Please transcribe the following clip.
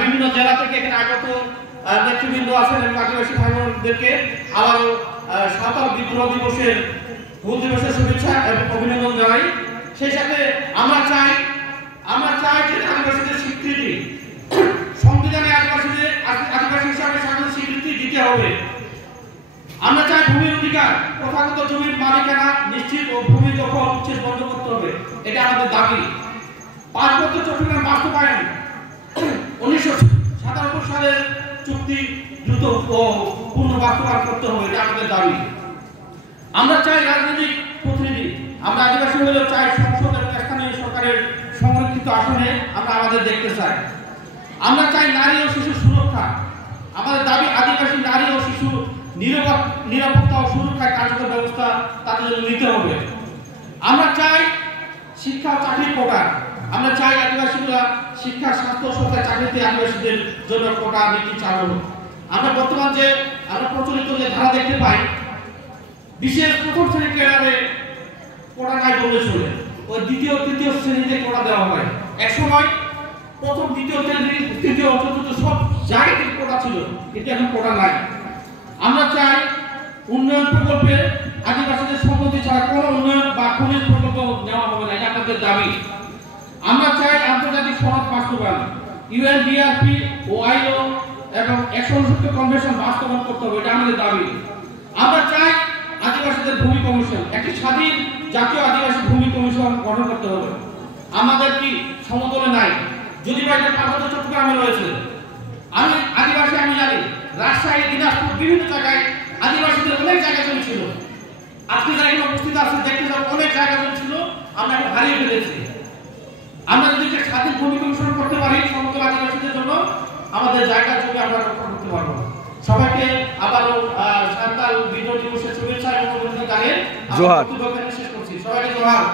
বিভিন্ন জেলা থেকে এখানে আগত নেতৃবৃন্দ আছেন এবং আদিবাসী ভাই বোনদেরকে আবার সাঁওতাল বিদ্রোহ দিবসের হুল দিবসের শুভেচ্ছা এবং অভিনন্দন জানাই। সেই সাথে আমরা চাই যে আদিবাসীদের স্বীকৃতি, সংবিধানে আদিবাসী হিসাবে স্বাধীন স্বীকৃতি দিতে হবে। আমরা চাই ভূমির অধিকার, প্রথাগত জমির মালিকানা নিশ্চিত ও ভূমি দখল উচ্ছেদ বন্ধ করতে হবে, এটা আমাদের দাবি। পার্বত্য চট্টগ্রাম বাস্তবায়ন 1997 সালের চুক্তি দ্রুত ও পূর্ণ বাস্তবায়ন করতে হবে, এটা আমাদের দাবি। আমরা চাই রাজনৈতিক প্রতিনিধি, আমরা আদিবাসী হলেও চাই সংসদ এবং স্থানীয় সরকারের সংরক্ষিত আসনে আমরা আমাদের দেখতে চাই। আমরা চাই নারী ও শিশু সুরক্ষা, আমাদের দাবি আদিবাসী নারী ও শিশু নিরাপত্তা ও সুরক্ষায় কার্যকর ব্যবস্থা তাদের জন্য নিতে হবে। আমরা চাই শিক্ষা ও চাকরির কোটা, আমরা চাই আদিবাসীরা শিক্ষা, স্বাস্থ্য, সরকারি চাকরিতে আদিবাসীদের জন্য কোটা নীতি চালু হোক। আমরা বর্তমান যে আমরা প্রচলিত যে ধারা দেখতে পাই, বিশেষ প্রথম শ্রেণীর ক্যাডারে কোটা নাই বলে চলে, ওই দ্বিতীয় তৃতীয় শ্রেণীতে কোটা দেওয়া হয়। এক সময় প্রথম দ্বিতীয় শ্রেণী তৃতীয় চতুর্থ সব জায়গায় কোটা ছিল, কিন্তু এখন কোটা নাই। আমরা চাই উন্নয়ন প্রকল্পে আদিবাসীদের সম্মতি ছাড়া কোনো উন্নয়ন বা খনিজ প্রকল্প নেওয়া হবে না, এটা আমাদের দাবি। আমরা চাই আন্তর্জাতিক সনদ বাস্তবায়ন, ইউএনডিআরপি ও আইএলও এবং 169 কনভেনশন বাস্তবায়ন করতে হবে, এটা আমাদের দাবি। আমরা চাই আদিবাসীদের ভূমি কমিশন, একটি স্বাধীন জাতীয় আদিবাসী ভূমি কমিশন গঠন করতে হবে। আমাদের কি সমতলে নাই, যদি বা এটা পার্বত্য চট্টগ্রামে রয়েছে। আমি আদিবাসী, আমি জানি রাজশাহী, দিনাজপুর বিভিন্ন জায়গায় আদিবাসীদের অনেক জায়গা জমি ছিল। আজকে যারা এখানে উপস্থিত আছে দেখতে যাও অনেক জায়গা জমি ছিল, আমরা এখন হারিয়ে ফেলেছি। আমরা যদি একটা স্বাধীন ভূমি কমিশন করতে পারি সমতল আদিবাসীদের জন্য, আমাদের জায়গা জমি আমরা রক্ষা করতে পারবো। সবাইকে আবারও সাঁওতাল বিদ্রোহ দিবসের শুভেচ্ছা এবং অভিনন্দন জানিয়ে জোহার শেষ করছি। সবাইকে জোহার।